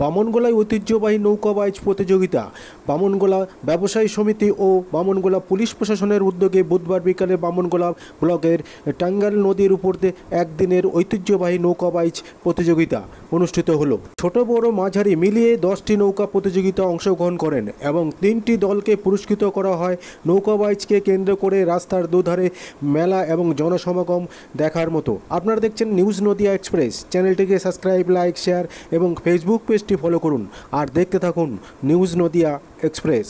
বামনগোলায় ঐতিহ্যবাহী নৌকা বাইচ প্রতিযোগিতা। বামনগোলা ব্যবসায়ী সমিতি ও বামনগোলা পুলিশ প্রশাসনের উদ্যোগে বুধবার বিকালে বামনগোলা ব্লকের টাঙ্গাইল নদীর উপর দিয়ে একদিনের ঐতিহ্যবাহী নৌকা বাইচ প্রতিযোগিতা অনুষ্ঠিত হলো। ছোট বড় মাঝারি মিলিয়ে 10টি নৌকা প্রতিযোগিতা অংশগ্রহণ করেন এবং 3টি দলকে পুরস্কৃত করা হয়। নৌকা বাইচকে কেন্দ্র করে রাস্তার দুধারে মেলা এবং জনসমাগম দেখার মতো। আপনারা দেখছেন নিউজ নদিয়া এক্সপ্রেস। চ্যানেলটিকে সাবস্ক্রাইব, লাইক, শেয়ার এবং ফেসবুক পেজটি ফলো করুন আর দেখতে থাকুন নিউজ নদিয়া এক্সপ্রেস।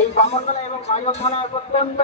এই বামনগোলা এবং মাইলং থানার অত্যন্ত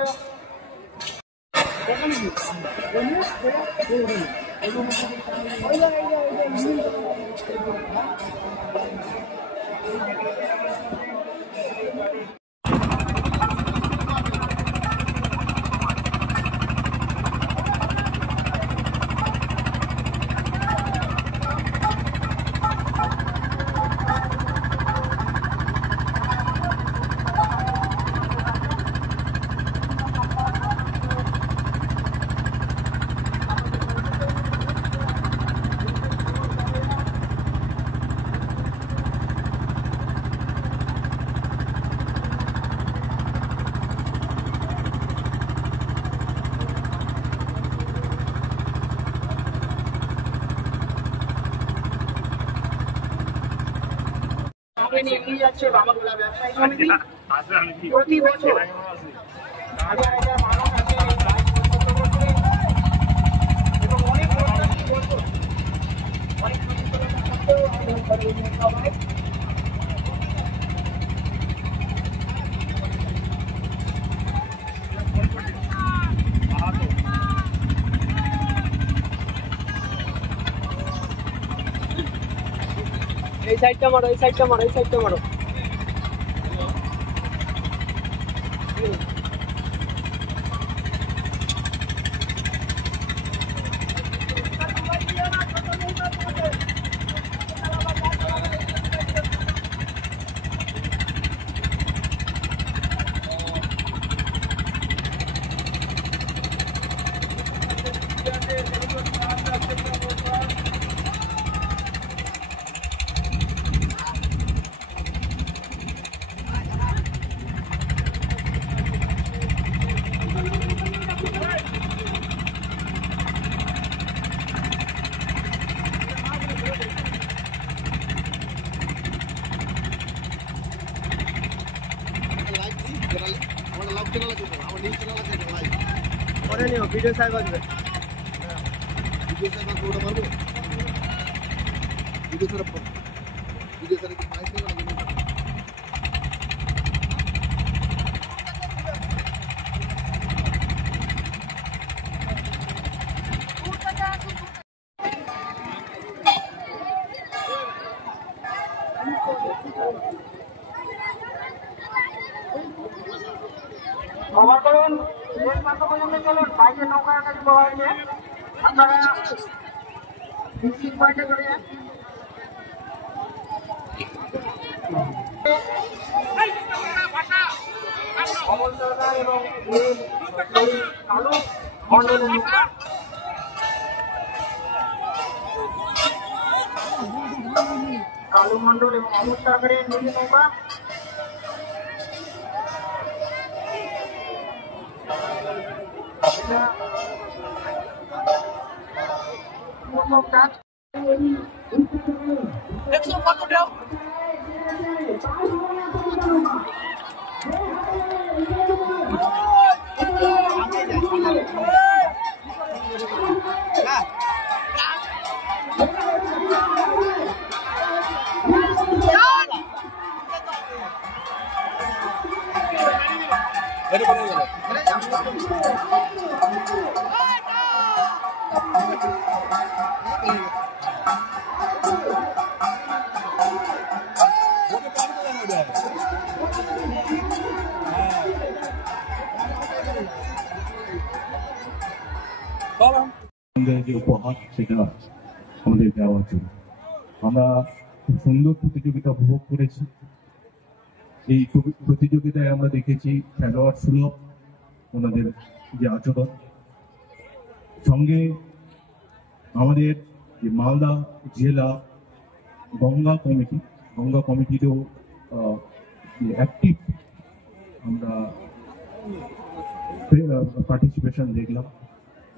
এগিয়ে যাচ্ছে বামনগোলা ব্যবসায়ী সমিতি। প্রতি বছর হাজার হাজার মানুষ আছে এবং অনেক এই সাইডটা মারো, এই সাইডটা মারো, এই সাইডটা মারো। ভিডিও সাইজ আসবে, ভিডিও সাইজ পুরোটা পারবো, ভিডিও সাইজ কি মাইক নেই না। খবর করুন, শেষ মাত্র পর্যন্ত চলুন। বাইকের নৌকার কাছে পাওয়া হয়েছে, আপনারা পয়েন্টে চলে যান। অমল সরকার এবং কালু মন্ডলের নৌকা, কালু মন্ডল এবং অমল সরকারের নদী নৌকা। যে উপহার সেটা আমাদের দেওয়ার জন্য আমরা খুব সুন্দর প্রতিযোগিতা উপভোগ করেছি। এই প্রতিযোগিতায় আমরা দেখেছি খেলোয়াড় সুলভ ওনাদের যে আচরণ, সঙ্গে আমাদের যে মালদা জেলা গঙ্গা কমিটিতেও অ্যাক্টিভ আমরা পার্টিসিপেশন দেখলাম।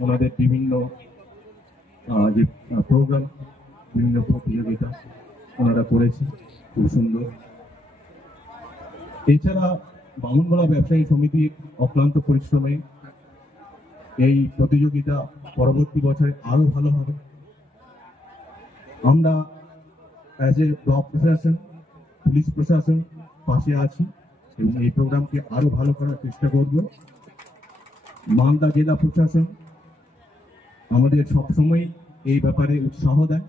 ওনাদের বিভিন্ন যে প্রোগ্রাম, বিভিন্ন প্রতিযোগিতা ওনারা করেছে, খুব সুন্দর। এছাড়া বামনগোলা ব্যবসায়ী সমিতির অক্লান্ত পরিশ্রমে এই প্রতিযোগিতা পরবর্তী বছরে আরো ভালো হবে। আমরা অ্যাজ এ ব্লক প্রশাসন, পুলিশ প্রশাসন পাশে আছি এবং এই প্রোগ্রামকে আরো ভালো করার চেষ্টা করব। মালদা জেলা প্রশাসন আমাদের সবসময় এই ব্যাপারে উৎসাহ দেয়।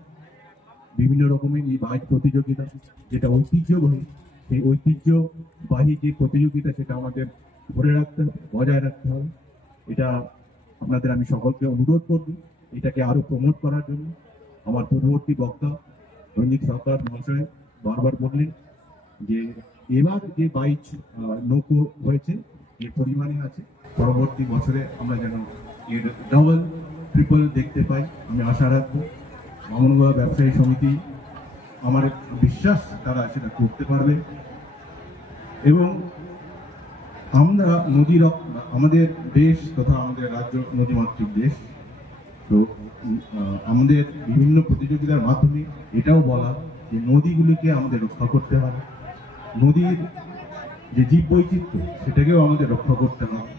বিভিন্ন রকমের এই বাইক প্রতিযোগিতা যেটা ঐতিহ্যবাহী, সেই ঐতিহ্যবাহী যে প্রতিযোগিতা সেটা আমাদের ধরে রাখতে হবে, বজায় রাখতে হবে। এটা আপনাদের আমি সকলকে অনুরোধ করব এটাকে আরো প্রমোট করার জন্য। আমার পূর্ববর্তী বক্তা রঞ্জিত সরকার মহাশয় বারবার বললেন যে এবার যে বাইক নৌকো হয়েছে যে পরিমাণে আছে, পরবর্তী বছরে আমরা যেন এর ডাবল ট্রিপল দেখতে পাই, আমি আশা রাখবো। বামনগোলা ব্যবসায়ী সমিতি আমার বিশ্বাস তারা সেটা করতে পারবে। এবং আমরা আমাদের দেশ তথা আমাদের রাজ্য নদীমাতৃক দেশ, তো আমাদের বিভিন্ন প্রতিযোগিতার মাধ্যমে এটাও বলা যে নদীগুলিকে আমাদের রক্ষা করতে হবে, নদীর যে জীব বৈচিত্র্য সেটাকেও আমাদের রক্ষা করতে হবে।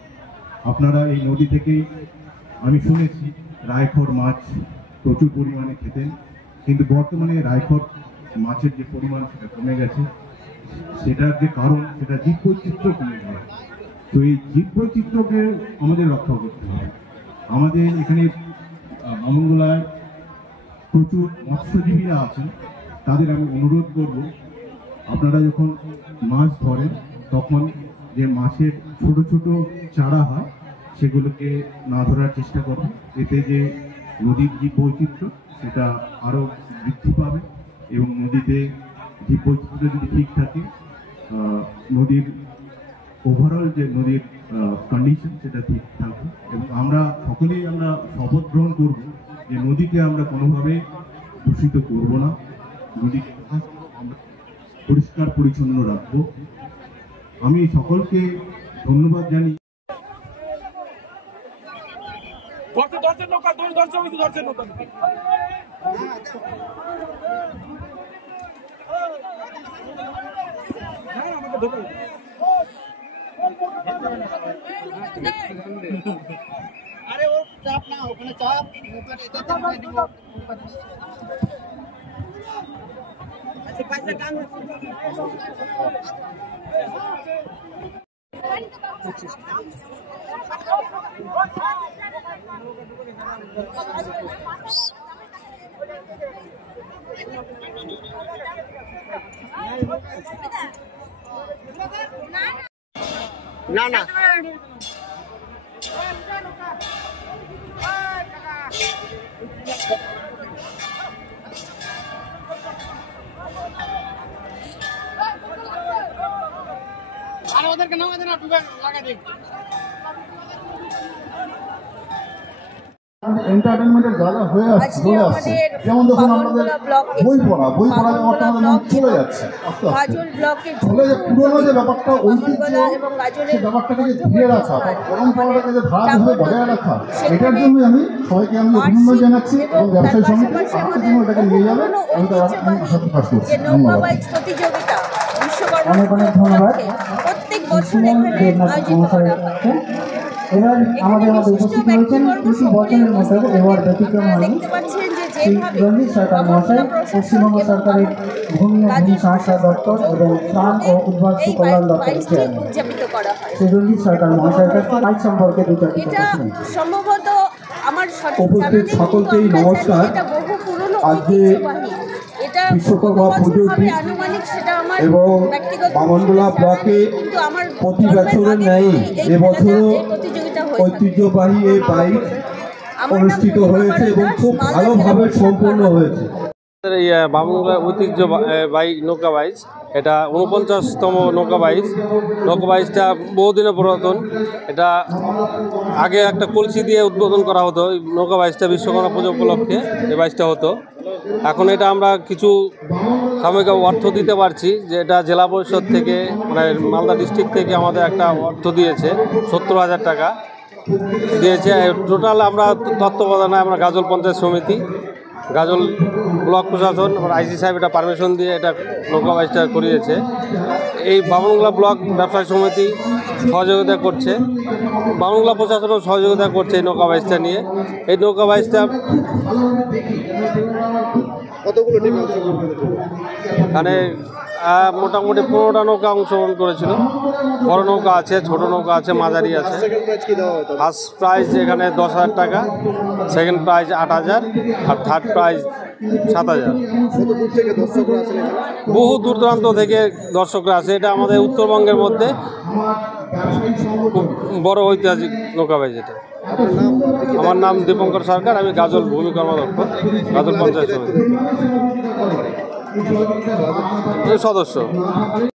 আপনারা এই নদী থেকেই আমি শুনেছি রায়খর মাছ প্রচুর পরিমাণে খেতেন, কিন্তু বর্তমানে রায়খর মাছের যে পরিমাণ সেটা কমে গেছে। সেটার যে কারণ সেটা জীব বৈচিত্র্য কমে গেছে। তো এই জীব বৈচিত্র্যকে আমাদের রক্ষা করতে হবে। আমাদের এখানে বামনগোলায় প্রচুর মৎস্যজীবীরা আছেন, তাদের আমি অনুরোধ করব আপনারা যখন মাছ ধরেন তখন যে মাছের ছোট ছোট চারা হয় সেগুলোকে না ধরার চেষ্টা করবেন। এতে যে নদীর জীব বৈচিত্র্য সেটা আরো বৃদ্ধি পাবে এবং নদীতে জীব বৈচিত্র্য যদি ঠিক থাকে, নদীর ওভারঅল যে নদীর কন্ডিশন সেটা ঠিক থাকবে। এবং আমরা সকলেই আমরা শপথ গ্রহণ করব যে নদীকে আমরা কোনোভাবে দূষিত করব না, নদীকে আমরা পরিষ্কার পরিচ্ছন্ন রাখবো। আমি সকলকে ধন্যবাদ জানি। আরে ও চাপ না, ওখানে চাপ আচ্ছা পয়সা কাম না না আর ওদেরকে নামা দেনা টুকা লাগা দিই। এন্টারটেনমেন্টের জায়গা হয়ে আসছে, চলে আসছে। যেমন দেখুন আমাদের বই পড়া ব্যাপারটা আমাদের চলে যাচ্ছে আস্তে আস্তে। চলে যে পুরোনো যে ব্যাপারটা ঐতিহ্য, সেই ব্যাপারটাকে যে ধীরে রাখা, পরম্পরাটাকে যে ধারাভাবে বজায় রাখা, এটার জন্য আমি সবাইকে অভিনন্দন জানাচ্ছি এবং ব্যবসায়ী সমিতি আজকের জন্য এটাকে নিয়ে যাবে, আমি তার আশা প্রকাশ করছি। ধন্যবাদ, অনেক অনেক ধন্যবাদ। প্রত্যেক বছর এবার আমাদের মধ্যে উপস্থিত হয়েছেন কিছু বছরের মধ্যে এবার ব্যতিক্রম হয়নি রঞ্জিত সরকার মহাশয়, পশ্চিমবঙ্গ সরকারের ভূমি ও ভূমি সংস্কার দপ্তর এবং ত্রাণ ও উদ্বাস্তু কল্যাণ দপ্তরের চেয়ারম্যান শ্রী রঞ্জিত সরকার মহাশয়ের কাছে আজ সম্পর্কে দু চারটি কথা শুনুন। সম্ভবত আমার উপস্থিত সকলকেই নমস্কার। আজকে বিশ্বকর্মা পুজোর দিন এবং বামনগোলা ব্লকে প্রতি বছরের ন্যায় এবছরও ঐতিহ্যবাহী এই বাইক অনুষ্ঠিত হয়েছে এবং খুব ভালোভাবে সম্পন্ন হয়েছে। বামনগোলার ঐতিহ্য বাইক নৌকা বাইচ এটা 49তম নৌকা বাইচ। নৌকা বাইচটা বহুদিনের পুরাতন। এটা আগে একটা কলসি দিয়ে উদ্বোধন করা হতো। এই নৌকা বাইচটা বিশ্বকর্মা পুজো উপলক্ষে এই বাইচটা হতো। এখন এটা আমরা কিছু সাময়িক অর্থ দিতে পারছি, যে এটা জেলা পরিষদ থেকে মানে মালদা ডিস্ট্রিক্ট থেকে আমাদের একটা অর্থ দিয়েছে 70,000 টাকা দিয়েছে। টোটাল আমরা তত্ত্বাবধানে আমরা গাজল পঞ্চায়েত সমিতি, গাজল ব্লক প্রশাসন, আইসি সাহেব এটা পারমিশন দিয়ে এটা নৌকা বাইচটা করিয়েছে। এই বামনগোলা ব্লক ব্যবসায়ী সমিতি সহযোগিতা করছে, বামনগোলা প্রশাসনও সহযোগিতা করছে এই নৌকা বাইচটা নিয়ে। এই নৌকা বাইচটা কতগুলো টিম অংশগ্রহণ করেছিল? এখানে মোটামুটি 15টা নৌকা অংশগ্রহণ করেছিল। বড় নৌকা আছে, ছোট নৌকা আছে, মাঝারি আছে। সেকেন্ড প্রাইজ কি দেওয়া হতো? ফার্স্ট প্রাইজ এখানে 10,000 টাকা, সেকেন্ড প্রাইজ 8,000 আর থার্ড প্রাইজ 7,000। কত দূর থেকে দর্শকরা আসেন এখানে? বহু দূর দূরান্ত থেকে দর্শকরা আসে। এটা আমাদের উত্তরবঙ্গের মধ্যে খুব বড় ঐতিহাসিক নৌকা বাইচ এটা। আপনার নাম? আমার নাম দীপঙ্কর সরকার, আমি গাজল ভূমি কর্মদক্ষ, গাজল পঞ্চায়েত সমিতির সদস্য।